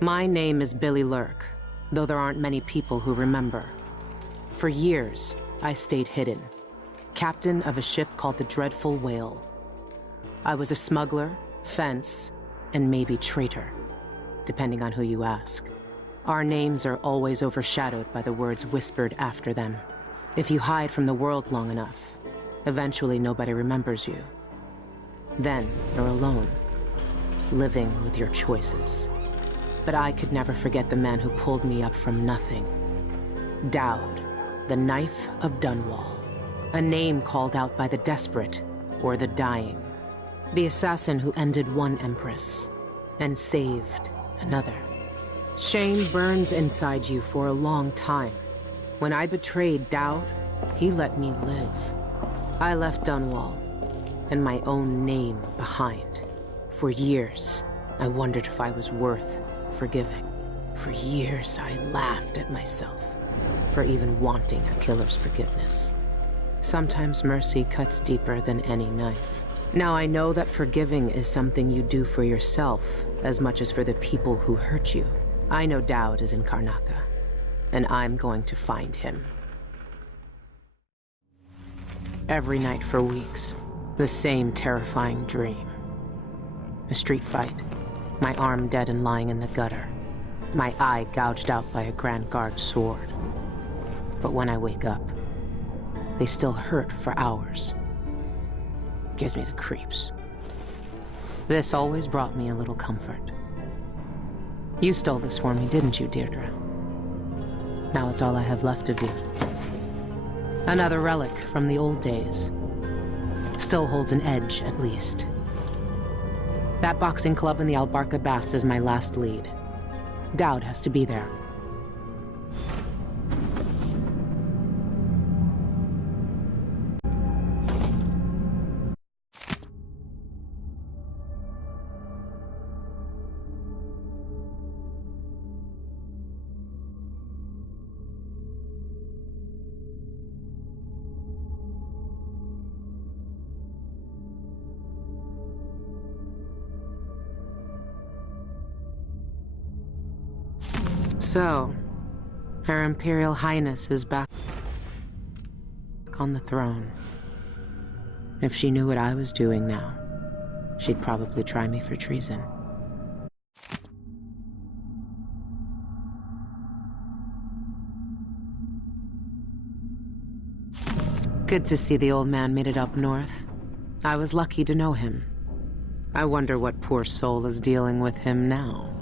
My name is Billy Lurk, though there aren't many people who remember. For years, I stayed hidden, captain of a ship called the Dreadful Whale. I was a smuggler, fence, and maybe traitor, depending on who you ask. Our names are always overshadowed by the words whispered after them. If you hide from the world long enough, eventually nobody remembers you. Then you're alone, living with your choices. But I could never forget the man who pulled me up from nothing. Daud, the Knife of Dunwall. A name called out by the desperate or the dying. The assassin who ended one empress and saved another. Shame burns inside you for a long time. When I betrayed Daud, he let me live. I left Dunwall and my own name behind. For years, I wondered if I was worth forgiving. For years, I laughed at myself for even wanting a killer's forgiveness. Sometimes mercy cuts deeper than any knife. Now I know that forgiving is something you do for yourself as much as for the people who hurt you. I know Daud is in Karnaca, and I'm going to find him. Every night for weeks, the same terrifying dream. A street fight, my arm dead and lying in the gutter, my eye gouged out by a Grand Guard sword. But when I wake up, they still hurt for hours. Gives me the creeps. This always brought me a little comfort. You stole this for me, didn't you, Deirdre? Now it's all I have left of you. Another relic from the old days. Still holds an edge, at least. That boxing club in the Albarca Baths is my last lead. Daud has to be there. So, Her Imperial Highness is back on the throne. If she knew what I was doing now, she'd probably try me for treason. Good to see the old man made it up north. I was lucky to know him. I wonder what poor soul is dealing with him now.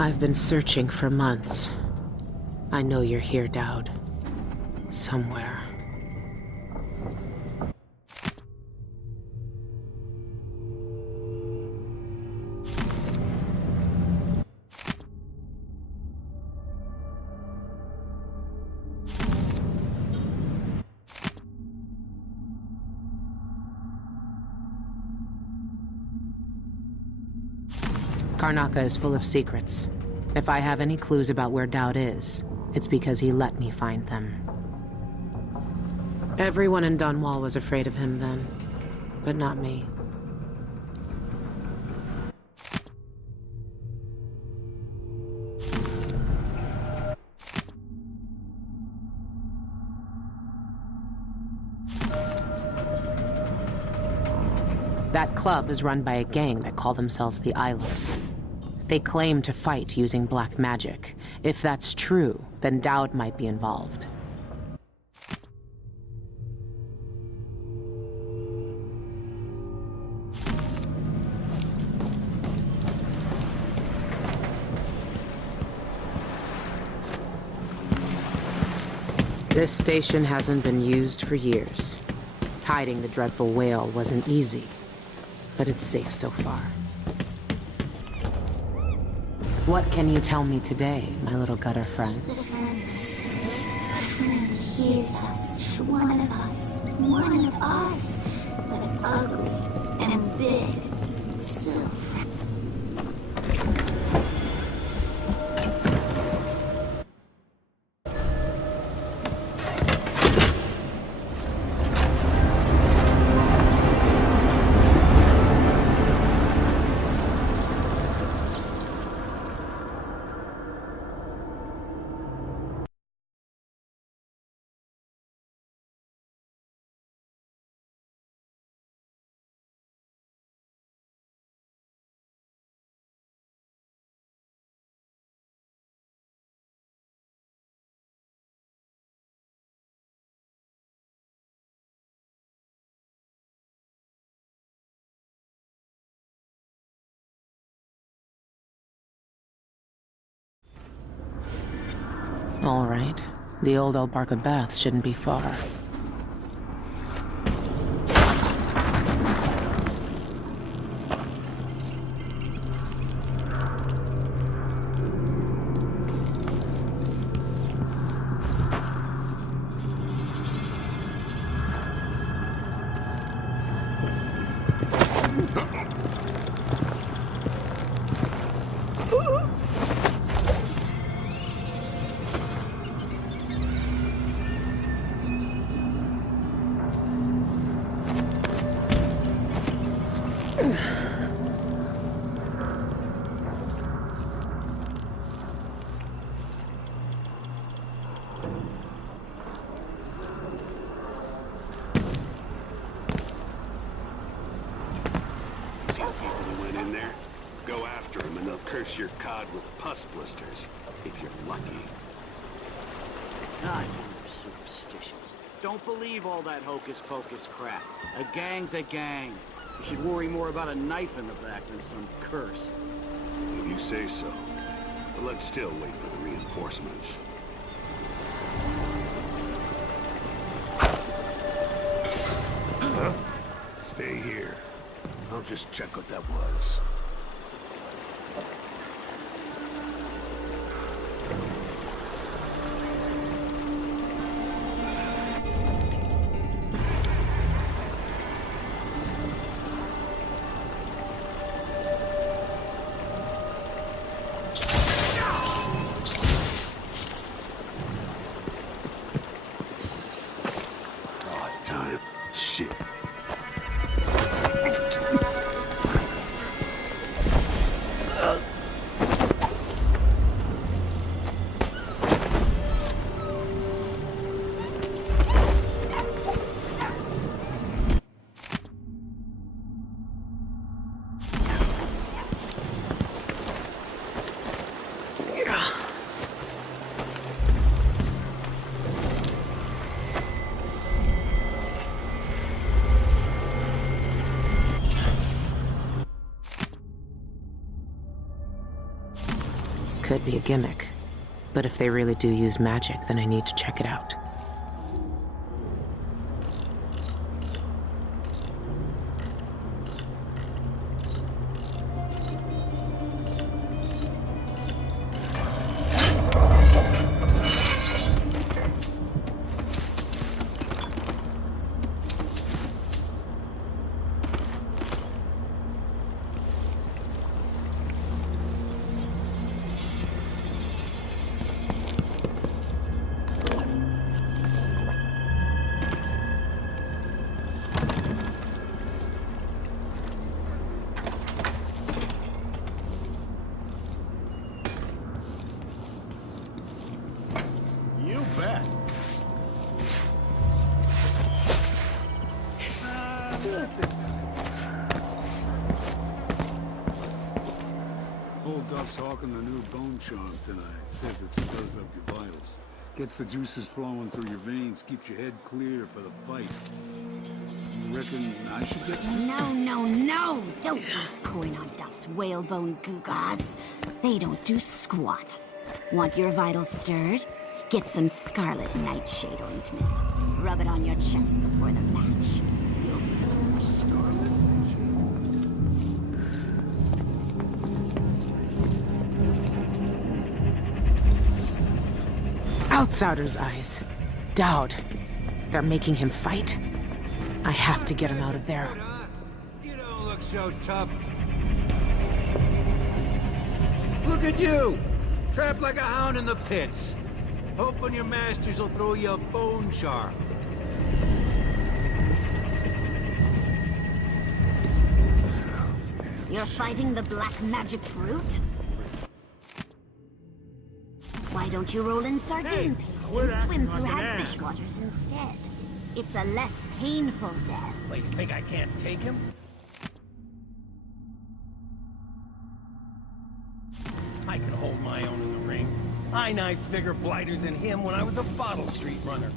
I've been searching for months. I know you're here, Daud. Somewhere. Karnaca is full of secrets. If I have any clues about where Daud is, it's because he let me find them. Everyone in Dunwall was afraid of him then, but not me. That club is run by a gang that call themselves the Eyeless. They claim to fight using black magic. If that's true, then Daud might be involved. This station hasn't been used for years. Hiding the Dreadful Whale wasn't easy, but it's safe so far. What can you tell me today, my little gutter friend? The friend hears us. One of us. One of us. But ugly and big. Still friend. All right. The old Albarca Baths shouldn't be far. Your cod with pus blisters, if you're lucky. God, you're superstitious. Don't believe all that hocus-pocus crap. A gang's a gang. You should worry more about a knife in the back than some curse. If you say so. But let's still wait for the reinforcements. Huh? Stay here. I'll just check what that was. Shit. Could be a gimmick. But if they really do use magic, then I need to check it out. This time. Old Duff's hawking the new bone charm tonight. Says it stirs up your vitals. Gets the juices flowing through your veins, keeps your head clear for the fight. You reckon I should get one? No! Don't waste coin on Duff's whalebone gewgaws. They don't do squat. Want your vitals stirred? Get some scarlet nightshade ointment. Rub it on your chest before the match. Outsider's eyes. Daud. They're making him fight? I have to get him out of there. You don't look so tough. Look at you! Trapped like a hound in the pits. Hoping your masters will throw you a bone charm. You're fighting the black magic brute? Why don't you roll in sardine paste and swim through hagfish waters instead? It's a less painful death. Well, you think I can't take him? I can hold my own in the ring. I knifed bigger blighters than him when I was a bottle street runner.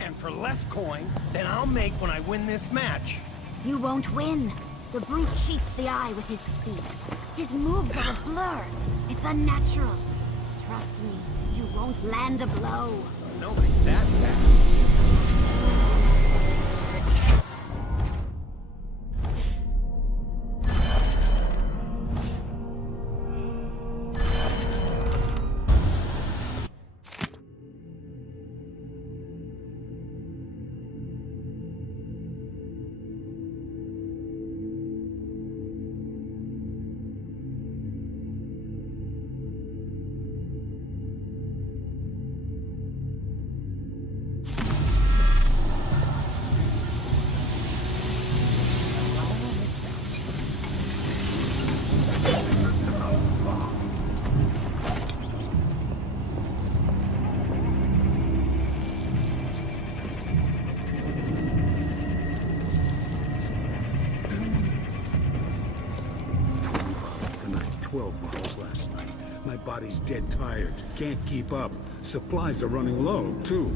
And for less coin than I'll make when I win this match. You won't win. The brute cheats the eye with his speed. His moves are a blur. It's unnatural. Trust me, you won't land a blow. Nobody's that fast. Tonight, 12 bottles last night. My body's dead tired. Can't keep up. Supplies are running low, too.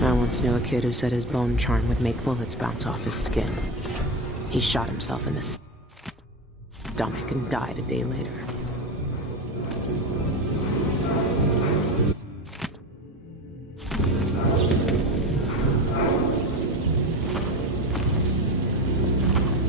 I once knew a kid who said his bone charm would make bullets bounce off his skin. He shot himself in the stomach and died a day later.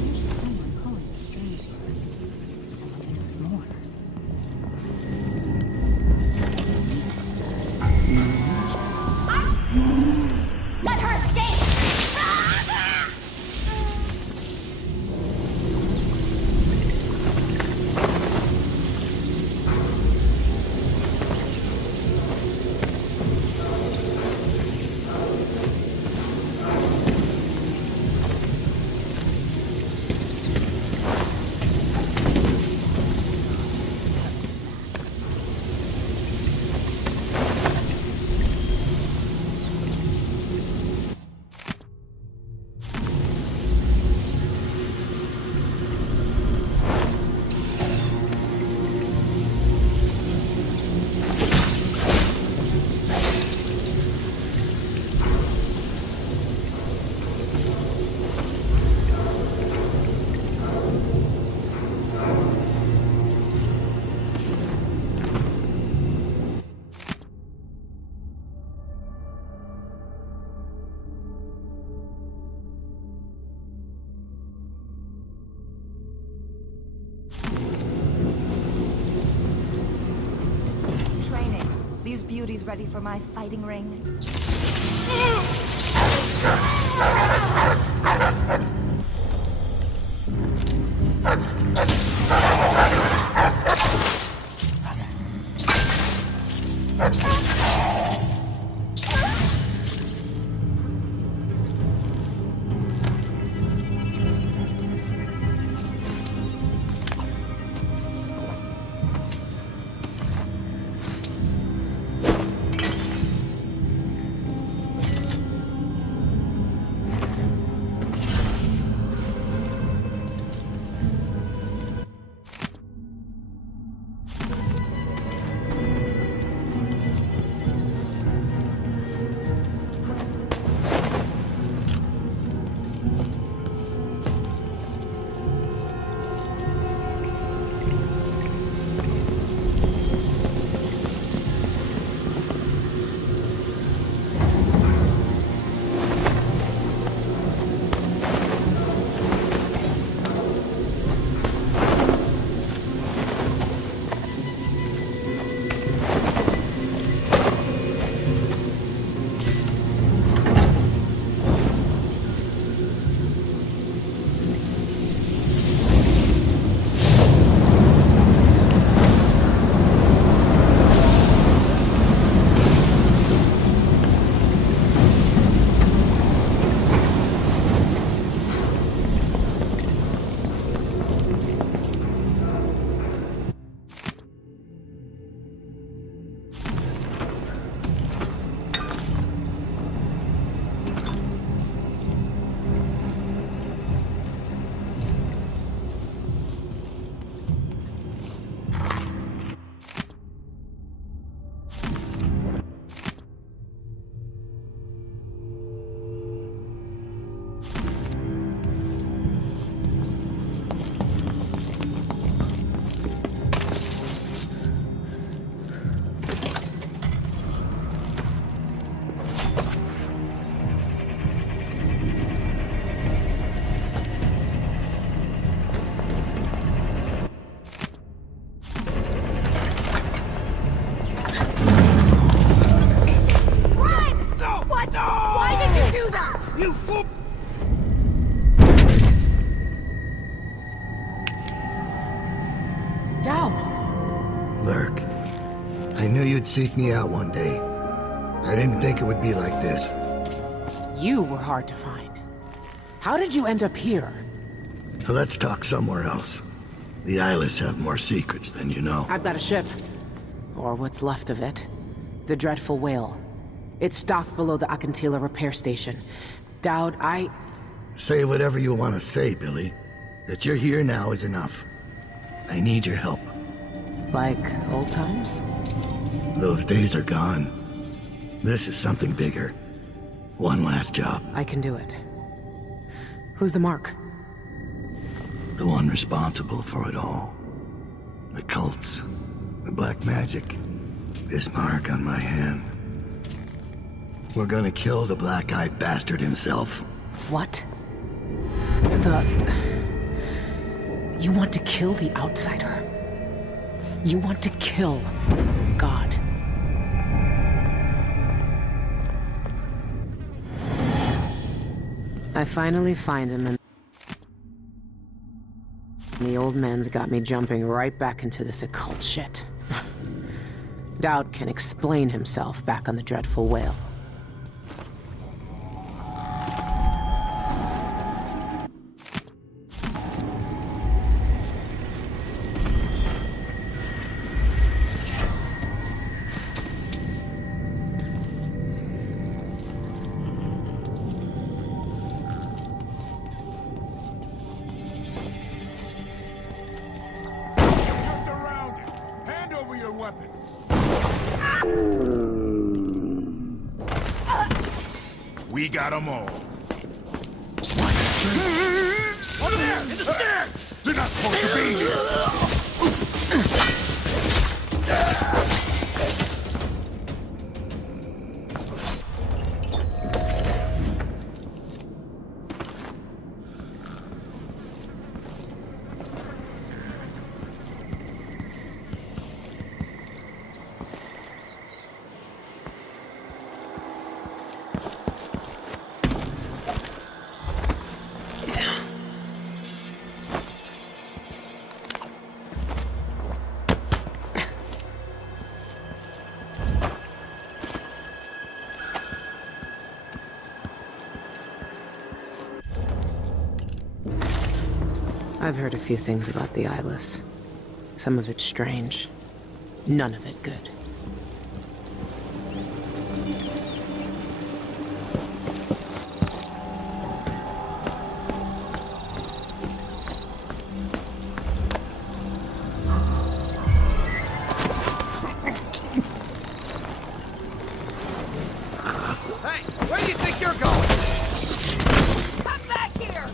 There's someone pulling the strings here. Someone who knows more. Let her escape! These beauties ready for my fighting ring? you'd seek me out one day. I didn't think it would be like this. You were hard to find. How did you end up here? Let's talk somewhere else. The Eyeless have more secrets than you know. I've got a ship. Or what's left of it. The Dreadful Whale. It's docked below the Akantila repair station. Daud, Say whatever you want to say, Billy. That you're here now is enough. I need your help. Like old times? Those days are gone. This is something bigger. One last job. I can do it. Who's the mark? The one responsible for it all. The cults. The black magic. This mark on my hand. We're gonna kill the black-eyed bastard himself. What? You want to kill the outsider? You want to kill God? I finally find him and the old man's got me jumping right back into this occult shit. Daud can explain himself back on the Dreadful Whale. We got them all. Over there! In the stairs! They're not supposed to be here! I've heard a few things about the Eyeless. Some of it strange. None of it good. Hey, where do you think you're going? Come back here!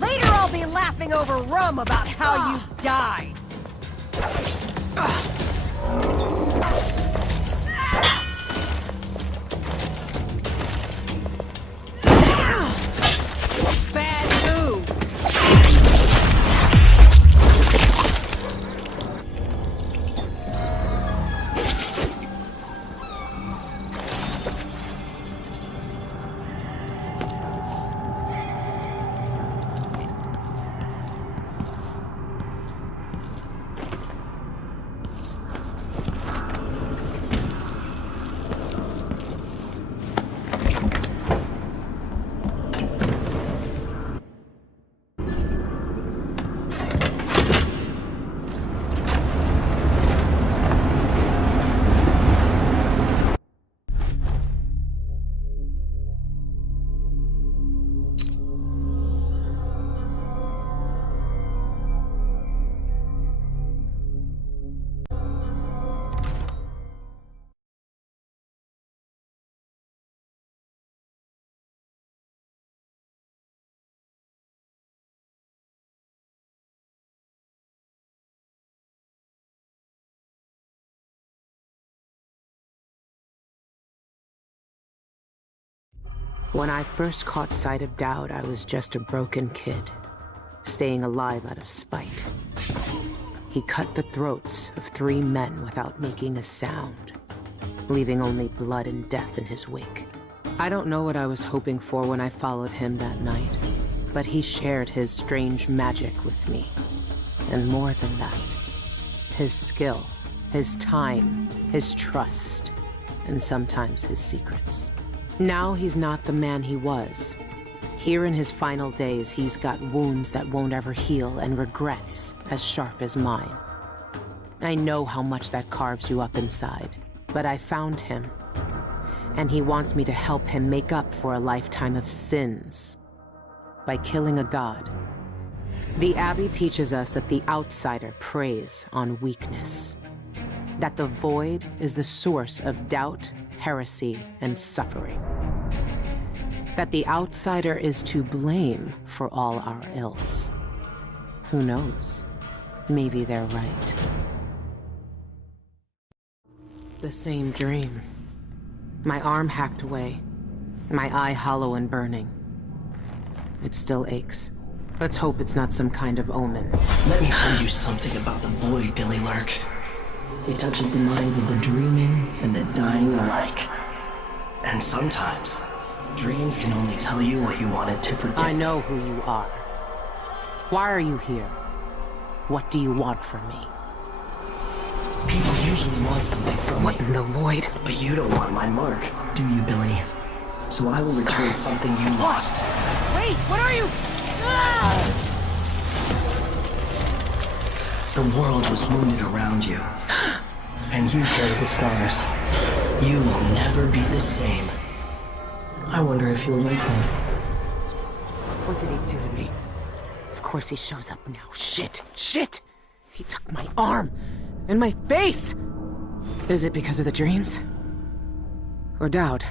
Later I'll be laughing over rum about how you died. Bad move. When I first caught sight of Daud, I was just a broken kid, staying alive out of spite. He cut the throats of 3 men without making a sound, leaving only blood and death in his wake. I don't know what I was hoping for when I followed him that night, but he shared his strange magic with me. And more than that, his skill, his time, his trust, and sometimes his secrets. Now he's not the man he was. Here in his final days, he's got wounds that won't ever heal and regrets as sharp as mine. I know how much that carves you up inside, but I found him. And he wants me to help him make up for a lifetime of sins by killing a god. The Abbey teaches us that the outsider preys on weakness, that the void is the source of doubt, heresy, and suffering, that the outsider is to blame for all our ills. Who knows? Maybe they're right. The same dream. My arm hacked away, my eye hollow and burning. It still aches. Let's hope it's not some kind of omen. Let me tell you something about the void, Billy Lurk. It touches the minds of the dreaming and the dying alike. And sometimes, dreams can only tell you what you wanted to forget. I know who you are. Why are you here? What do you want from me? People usually want something from me. What in the void? But you don't want my mark, do you, Billy? So I will return something you lost. Wait, what are you? The world was wounded around you. And you carry the scars. You will never be the same. I wonder if you'll like them. What did he do to me? Of course he shows up now. Shit! Shit! He took my arm! And my face! Is it because of the dreams? Or Daud?